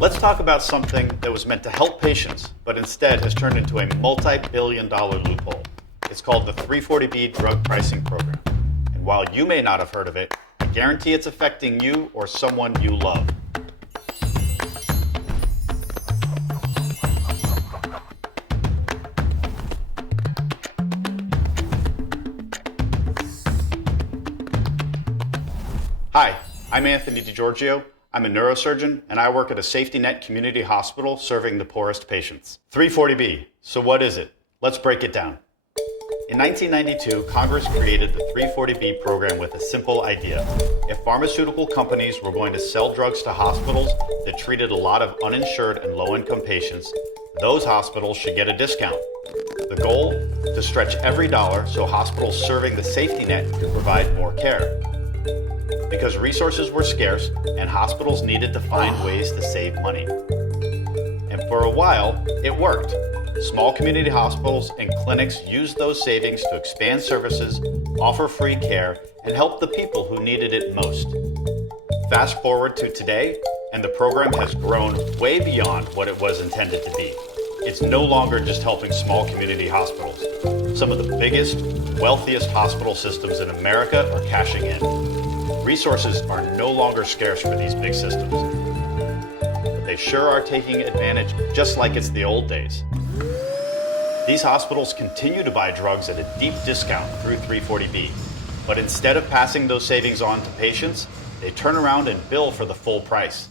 Let's talk about something that was meant to help patients, but instead has turned into a multi-billion-dollar loophole. It's called the 340B drug pricing program. And while you may not have heard of it, I guarantee it's affecting you or someone you love. Hi, I'm Anthony DiGiorgio. I'm a neurosurgeon, and I work at a safety net community hospital serving the poorest patients. 340B, so what is it? Let's break it down. In 1992, Congress created the 340B program with a simple idea. If pharmaceutical companies were going to sell drugs to hospitals that treated a lot of uninsured and low-income patients, those hospitals should get a discount. The goal? To stretch every dollar so hospitals serving the safety net could provide more care. Because resources were scarce and hospitals needed to find ways to save money. And for a while, it worked. Small community hospitals and clinics used those savings to expand services, offer free care, and help the people who needed it most. Fast forward to today, and the program has grown way beyond what it was intended to be. It's no longer just helping small community hospitals. Some of the biggest, wealthiest hospital systems in America are cashing in. Resources are no longer scarce for these big systems, but they sure are taking advantage just like it's the old days. These hospitals continue to buy drugs at a deep discount through 340B, but instead of passing those savings on to patients, they turn around and bill for the full price.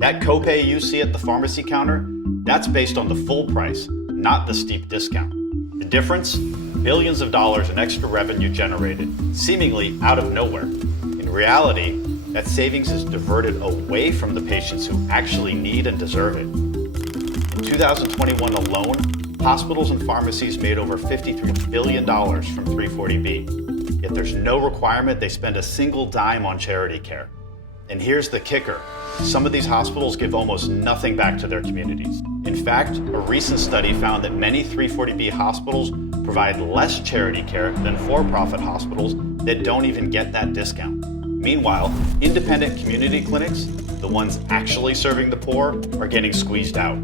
That copay you see at the pharmacy counter, that's based on the full price, not the steep discount. The difference? Billions of dollars in extra revenue generated, seemingly out of nowhere. In reality, that savings is diverted away from the patients who actually need and deserve it. In 2021 alone, hospitals and pharmacies made over $53 billion from 340B. Yet there's no requirement they spend a single dime on charity care. And here's the kicker. Some of these hospitals give almost nothing back to their communities. In fact, a recent study found that many 340B hospitals provide less charity care than for-profit hospitals that don't even get that discount. Meanwhile, independent community clinics, the ones actually serving the poor, are getting squeezed out.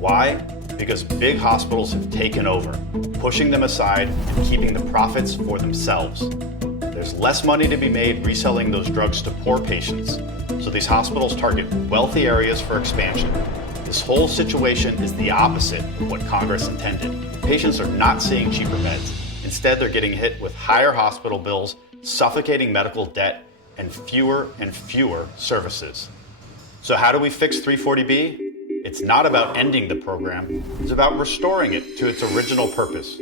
Why? Because big hospitals have taken over, pushing them aside and keeping the profits for themselves. There's less money to be made reselling those drugs to poor patients, so these hospitals target wealthy areas for expansion. This whole situation is the opposite of what Congress intended. Patients are not seeing cheaper meds. Instead, they're getting hit with higher hospital bills, suffocating medical debt, and fewer services. So how do we fix 340B? It's not about ending the program, it's about restoring it to its original purpose.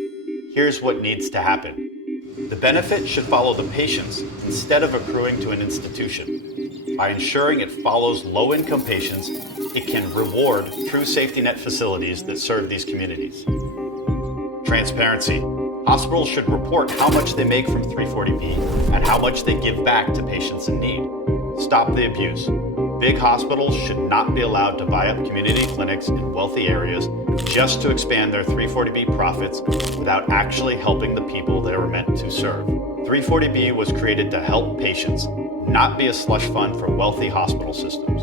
Here's what needs to happen. The benefit should follow the patients instead of accruing to an institution. By ensuring it follows low-income patients, it can reward true safety net facilities that serve these communities. Transparency. Hospitals should report how much they make from 340B and how much they give back to patients in need. Stop the abuse. Big hospitals should not be allowed to buy up community clinics in wealthy areas just to expand their 340B profits without actually helping the people they were meant to serve. 340B was created to help patients, not be a slush fund for wealthy hospital systems.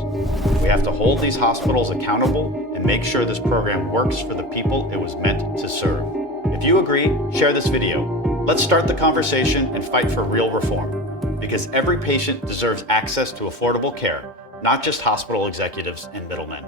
We have to hold these hospitals accountable and make sure this program works for the people it was meant to serve. If you agree, share this video. Let's start the conversation and fight for real reform, because every patient deserves access to affordable care, not just hospital executives and middlemen.